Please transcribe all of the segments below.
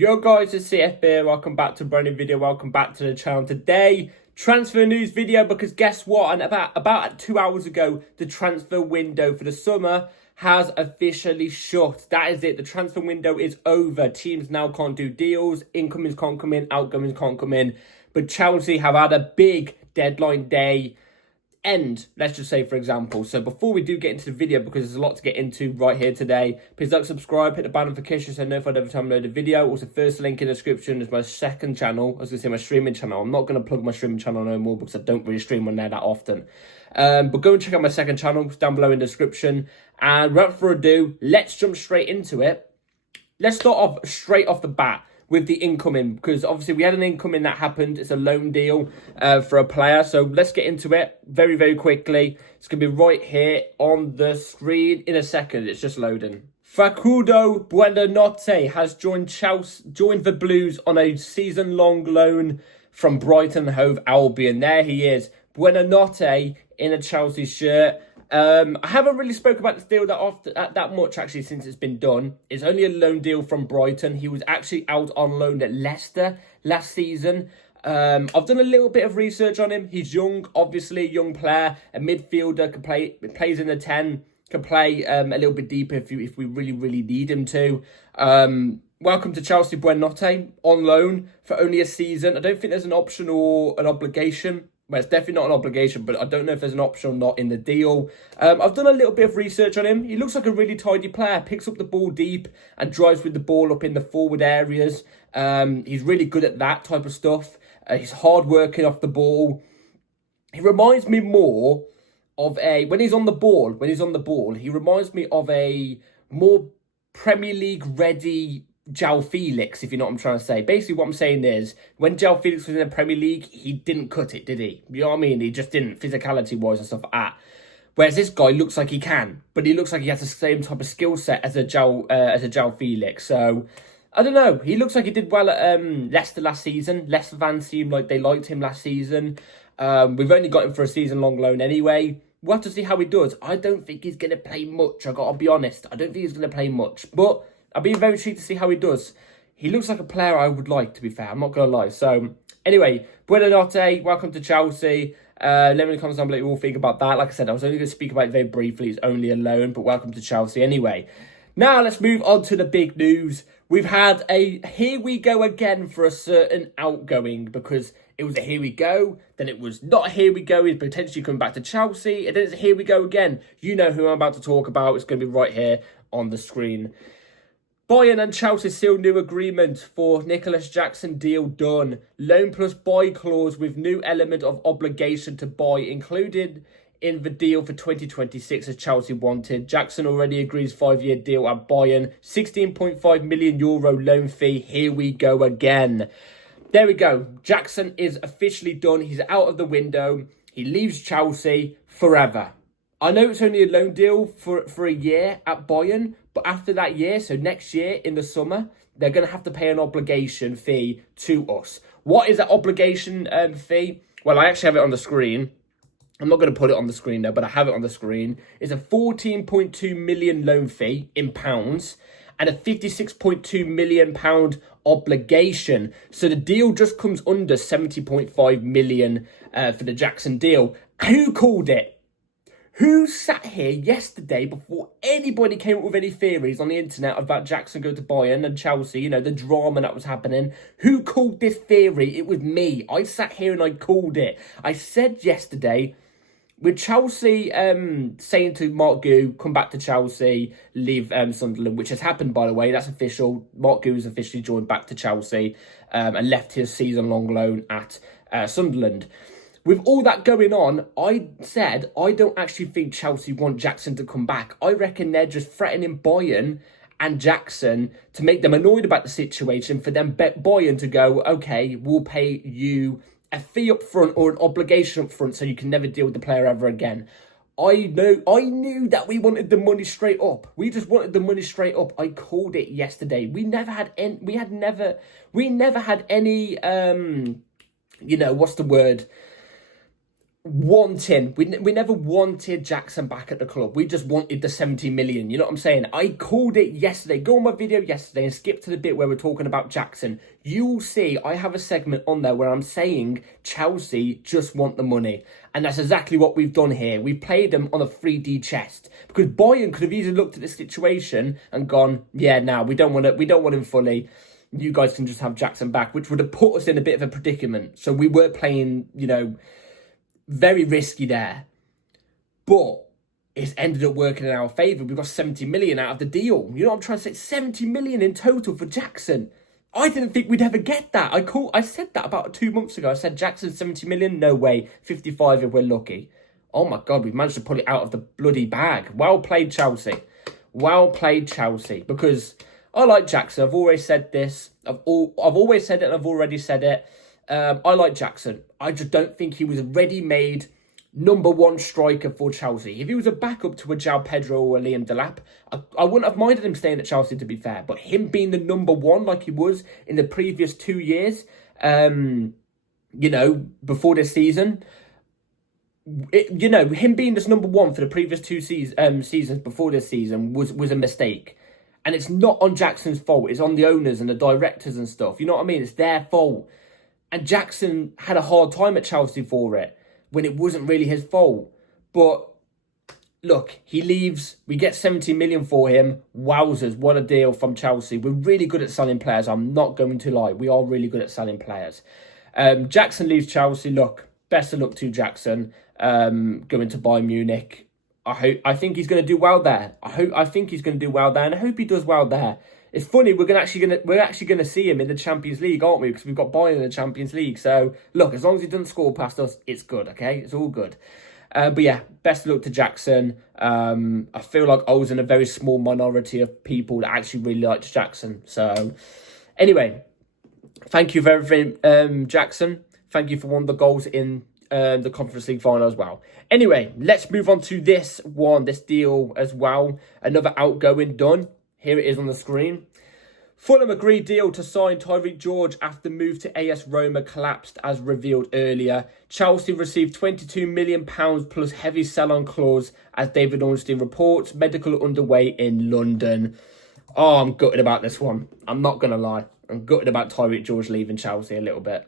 Yo guys, it's CF Beer. Welcome back to a brand new video. Welcome back to the channel. Today, transfer news video, because guess what? And about 2 hours ago, the transfer window for the summer has officially shut. That is it. The transfer window is over. Teams now can't do deals. Incomings can't come in. Outgoings can't come in. But Chelsea have had a big deadline day end, let's just say, for example. So before we do get into the video, because there's a lot to get into right here today, please like, subscribe, hit the bell notification so notified every time I load a video. Also, first link in the description is my second channel. I was going to say my streaming channel. I'm not going to plug my streaming channel no more because I don't really stream on there that often. But go and check out my second channel. It's down below in the description. And without further ado, let's jump straight into it. Let's start off straight off the bat with the incoming, because obviously we had an incoming that happened. It's a loan deal for a player. So let's get into it very, very quickly. It's going to be right here on the screen in a second. It's just loading. Facundo Buonanotte has joined the Blues on a season-long loan from Brighton and Hove Albion. There he is, Buonanotte in a Chelsea shirt. I haven't really spoke about this deal that much actually since it's been done. It's only a loan deal from Brighton. He was actually out on loan at Leicester last season. I've done a little bit of research on him. He's young, obviously a young player, a midfielder, plays in the 10, can play a little bit deeper if we really, really need him to. Welcome to Chelsea, Buonanotte, on loan for only a season. I don't think there's an option or an obligation. Well, it's definitely not an obligation, but I don't know if there's an option or not in the deal. I've done a little bit of research on him. He looks like a really tidy player. Picks up the ball deep and drives with the ball up in the forward areas. He's really good at that type of stuff. He's hard working off the ball. He reminds me more of when he's on the ball, he reminds me of a more Premier League ready João Felix, if you know what I'm trying to say. Basically, what I'm saying is, when João Felix was in the Premier League, he didn't cut it, did he? You know what I mean? He just didn't, physicality-wise and stuff like that. Whereas this guy looks like he can, but he looks like he has the same type of skill set as a João Felix. So, I don't know. He looks like he did well at Leicester last season. Leicester fans seemed like they liked him last season. We've only got him for a season-long loan anyway. We'll have to see how he does. I don't think he's going to play much, I got to be honest. I don't think he's going to play much, but I'll be very intrigued to see how he does. He looks like a player I would like, to be fair. I'm not going to lie. So, anyway, Buonanotte, welcome to Chelsea. Let me know in the comments down below what you all think about that. Like I said, I was only going to speak about it very briefly. It's only a loan, but welcome to Chelsea anyway. Now, let's move on to the big news. We've had a here we go again for a certain outgoing, because it was a here we go, then it was not a here we go, he's potentially coming back to Chelsea, and then it's a here we go again. You know who I'm about to talk about. It's going to be right here on the screen. Bayern and Chelsea seal new agreement for Nicholas Jackson deal done. Loan plus buy clause with new element of obligation to buy included in the deal for 2026 as Chelsea wanted. Jackson already agrees 5-year deal at Bayern. 16.5 million euro loan fee. Here we go again. There we go. Jackson is officially done. He's out of the window. He leaves Chelsea forever. I know it's only a loan deal for a year at Bayern, but after that year, so next year in the summer, they're going to have to pay an obligation fee to us. What is that obligation fee? Well, I actually have it on the screen. I'm not going to put it on the screen though, but I have it on the screen. It's a 14.2 million loan fee in pounds and a 56.2 million pound obligation. So the deal just comes under 70.5 million for the Jackson deal. Who called it? Who sat here yesterday before anybody came up with any theories on the internet about Jackson going to Bayern and Chelsea, you know, the drama that was happening? Who called this theory? It was me. I sat here and I called it. I said yesterday, with Chelsea saying to Mark Gu, come back to Chelsea, leave Sunderland, which has happened, by the way. That's official. Mark Gu has officially joined back to Chelsea and left his season-long loan at Sunderland. With all that going on, I said I don't actually think Chelsea want Jackson to come back. I reckon they're just threatening Bayern and Jackson to make them annoyed about the situation, for them Bayern to go, okay, we'll pay you a fee up front or an obligation up front so you can never deal with the player ever again. I knew that we wanted the money straight up. We just wanted the money straight up. I called it yesterday. We never had any, you know, what's the word? We never wanted Jackson back at the club. We just wanted the 70 million. You know what I'm saying? I called it yesterday. Go on my video yesterday and skip to the bit where we're talking about Jackson. You will see I have a segment on there where I'm saying Chelsea just want the money. And that's exactly what we've done here. We played them on a 3D chest. Because Bayern could have easily looked at the situation and gone, yeah, nah, we don't want him fully. You guys can just have Jackson back, which would have put us in a bit of a predicament. So we were playing, very risky there. But it's ended up working in our favour. We got 70 million out of the deal. You know what I'm trying to say? 70 million in total for Jackson. I didn't think we'd ever get that. I said that about 2 months ago. I said Jackson 70 million? No way. 55 if we're lucky. Oh my God, we've managed to pull it out of the bloody bag. Well played, Chelsea. Well played, Chelsea. Because I like Jackson. I've always said this. I've always said it and I've already said it. I like Jackson. I just don't think he was a ready-made number one striker for Chelsea. If he was a backup to a João Pedro or a Liam Delap, I wouldn't have minded him staying at Chelsea, to be fair. But him being the number one like he was in the previous 2 years, before this season, him being this number one for the previous two seasons before this season was a mistake. And it's not on Jackson's fault. It's on the owners and the directors and stuff. You know what I mean? It's their fault. And Jackson had a hard time at Chelsea for it when it wasn't really his fault. But look, he leaves. We get 70 million for him. Wowzers, what a deal from Chelsea. We're really good at selling players. I'm not going to lie. We are really good at selling players. Jackson leaves Chelsea. Look, best of luck to Jackson going to Bayern Munich. I think he's going to do well there. I think he's going to do well there, and I hope he does well there. It's funny, we're actually gonna see him in the Champions League, aren't we? Because we've got Bayern in the Champions League. So look, as long as he doesn't score past us, it's good. Okay, it's all good. But yeah, best of luck to Jackson. I feel like I was in a very small minority of people that actually really liked Jackson. So anyway, thank you for everything, Jackson. Thank you for one of the goals in the Conference League final as well. Anyway, let's move on to this deal as well. Another outgoing done. Here it is on the screen. Fulham agreed deal to sign Tyreek George after move to AS Roma collapsed as revealed earlier. Chelsea received £22 million plus heavy sell-on clause as David Ornstein reports. Medical underway in London. Oh, I'm gutted about this one. I'm not going to lie. I'm gutted about Tyreek George leaving Chelsea a little bit.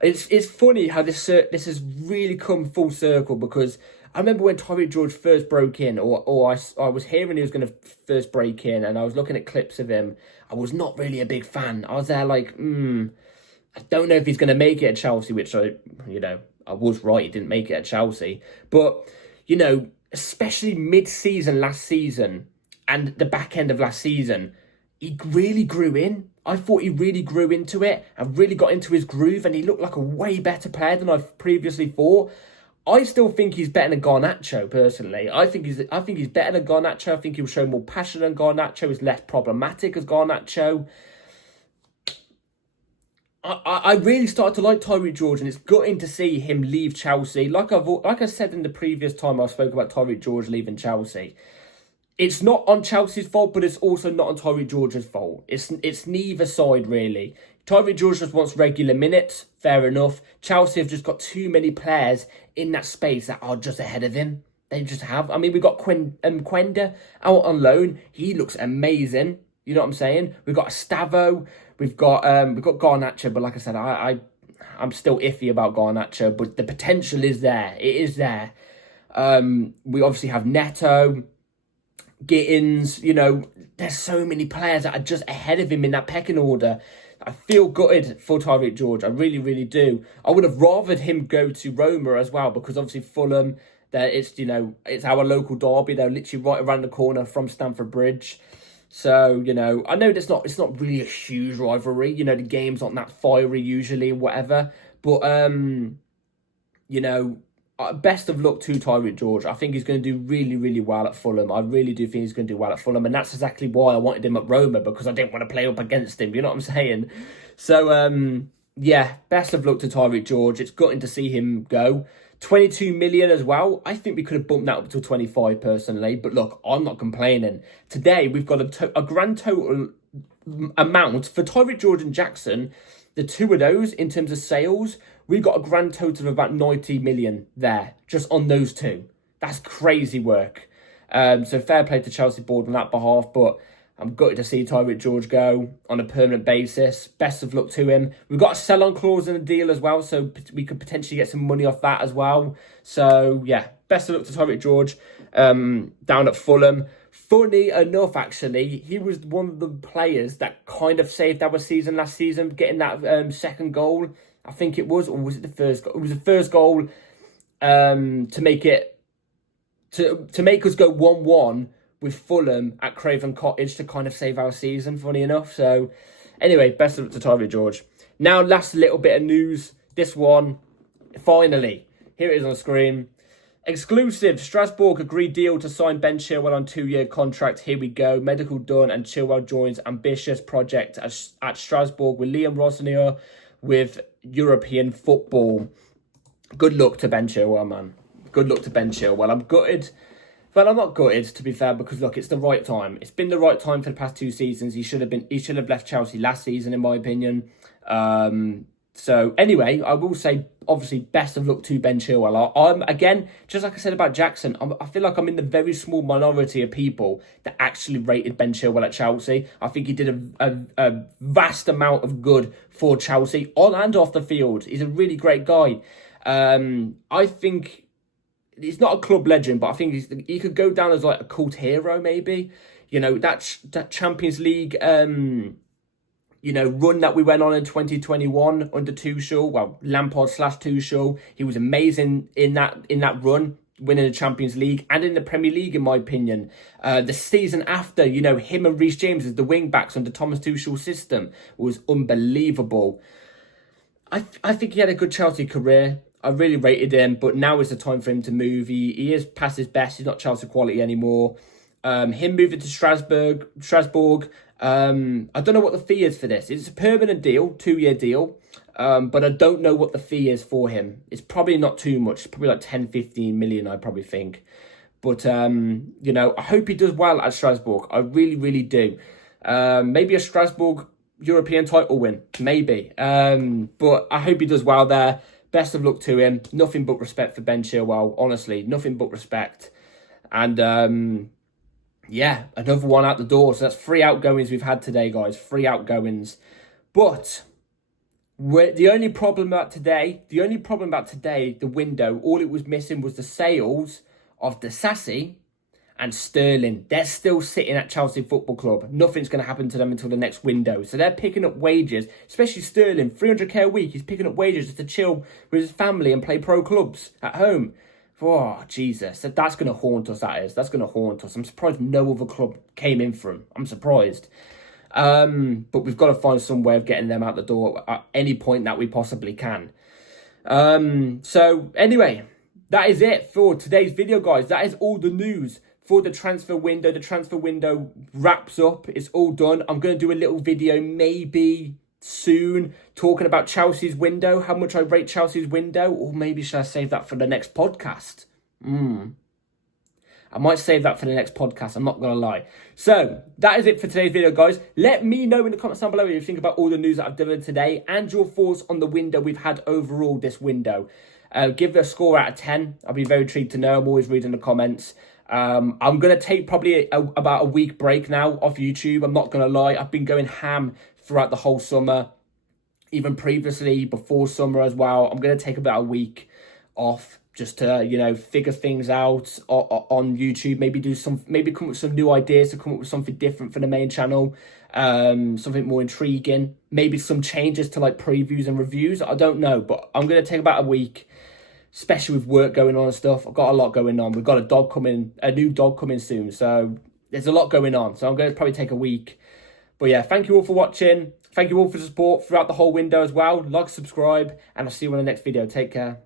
It's funny how this has really come full circle, because I remember when Tyreek George first broke in, or I was hearing he was going to first break in, and I was looking at clips of him. I was not really a big fan. I was there like, I don't know if he's going to make it at Chelsea, which I was right. He didn't make it at Chelsea. But, especially mid-season last season and the back end of last season, he really grew in. I thought he really grew into it and really got into his groove, and he looked like a way better player than I've previously thought. I still think he's better than Garnacho, personally. I think he's better than Garnacho. I think he'll show more passion than Garnacho. He's less problematic as Garnacho. I really started to like Tyreek George, and it's gutting to see him leave Chelsea. Like I said in the previous time I spoke about Tyreek George leaving Chelsea, it's not on Chelsea's fault, but it's also not on Tyreek George's fault. It's neither side, really. Tyreek George just wants regular minutes, fair enough. Chelsea have just got too many players in that space that are just ahead of him. They just have. I mean, we've got Quenda out on loan. He looks amazing. You know what I'm saying? We've got Stavo. We've got Garnacho, but like I said, I'm still iffy about Garnacho, but the potential is there. It is there. We obviously have Neto, Gittins. There's so many players that are just ahead of him in that pecking order. I feel gutted for Tyreek George. I really, really do. I would have rathered him go to Roma as well, because obviously Fulham, it's our local derby. They're literally right around the corner from Stamford Bridge. So, I know it's not really a huge rivalry. The game's not that fiery usually and whatever. But, best of luck to Tyreek George. I think he's going to do really, really well at Fulham. I really do think he's going to do well at Fulham. And that's exactly why I wanted him at Roma, because I didn't want to play up against him. You know what I'm saying? So, best of luck to Tyreek George. It's gutting to see him go. 22 million as well. I think we could have bumped that up to 25 personally. But look, I'm not complaining. Today, we've got a grand total amount for Tyreek George and Jackson. The two of those, in terms of sales, We got a grand total of about 90 million there, just on those two. That's crazy work. So fair play to Chelsea board on that behalf, but I'm gutted to see Tyreek George go on a permanent basis. Best of luck to him. We've got a sell-on clause in the deal as well, so we could potentially get some money off that as well. So, yeah, best of luck to Tyreek George down at Fulham. Funny enough, actually, he was one of the players that kind of saved our season last season, getting that second goal. I think it was, or was it the first goal? It was the first goal to make it, to make us go 1-1 with Fulham at Craven Cottage to kind of save our season, funny enough. So, anyway, best of luck to Tyreek George. Now, last little bit of news. This one, finally, here it is on the screen. Exclusive, Strasbourg agreed deal to sign Ben Chilwell on 2-year contract. Here we go. Medical done and Chilwell joins ambitious project at Strasbourg with Liam Rosnier with European football. Good luck to Ben Chilwell, man. Good luck to Ben Chilwell. I'm gutted. But I'm not gutted, to be fair, because look, it's the right time. It's been the right time for the past 2 seasons. He should have left Chelsea last season, in my opinion. So anyway, I will say, obviously, best of luck to Ben Chilwell. I'm again, just like I said about Jackson, I feel like I'm in the very small minority of people that actually rated Ben Chilwell at Chelsea. I think he did a vast amount of good for Chelsea on and off the field. He's a really great guy. I think he's not a club legend, but I think he could go down as like a cult hero, maybe. You know, that Champions League, run that we went on in 2021 under Tuchel, well, Lampard/Tuchel. He was amazing in that run, winning the Champions League and in the Premier League, in my opinion. The season after, him and Reece James as the wing backs under Thomas Tuchel's system was unbelievable. I think he had a good Chelsea career. I really rated him, but now is the time for him to move. He is past his best. He's not Chelsea quality anymore. Him moving to Strasbourg. I don't know what the fee is for this. It's a permanent deal, 2-year deal. But I don't know what the fee is for him. It's probably not too much. It's probably like 10, 15 million, I probably think. But, I hope he does well at Strasbourg. I really, really do. Maybe a Strasbourg European title win. Maybe. But I hope he does well there. Best of luck to him. Nothing but respect for Ben Chilwell. Honestly, nothing but respect. And, another one out the door. So that's 3 outgoings we've had today, guys. 3 outgoings. But the only problem about today, the window, all it was missing was the sales of Disasi and Sterling. They're still sitting at Chelsea Football Club. Nothing's going to happen to them until the next window. So they're picking up wages, especially Sterling, 300k a week. He's picking up wages just to chill with his family and play pro clubs at home. Oh, Jesus. That's going to haunt us, that is. That's going to haunt us. I'm surprised no other club came in for him. I'm surprised. But we've got to find some way of getting them out the door at any point that we possibly can. So, anyway, that is it for today's video, guys. That is all the news for the transfer window. The transfer window wraps up. It's all done. I'm going to do a little video maybe soon talking about Chelsea's window, how much I rate Chelsea's window, or maybe should I save that for the next podcast? I might save that for the next podcast, I'm not going to lie. So, that is it for today's video, guys. Let me know in the comments down below what you think about all the news that I've delivered today and your thoughts on the window we've had overall this window. Give it a score out of 10. I'll be very intrigued to know. I'm always reading the comments. I'm going to take probably about a week break now off YouTube. I'm not going to lie. I've been going ham throughout the whole summer, even previously before summer as well. I'm going to take about a week off just to, figure things out on YouTube. Maybe come up with some new ideas to come up with something different for the main channel. Something more intriguing. Maybe some changes to like previews and reviews. I don't know, but I'm going to take about a week, especially with work going on and stuff. I've got a lot going on. We've got a new dog coming soon. So there's a lot going on. So I'm going to probably take a week. But yeah, thank you all for watching. Thank you all for the support throughout the whole window as well. Like, subscribe, and I'll see you in the next video. Take care.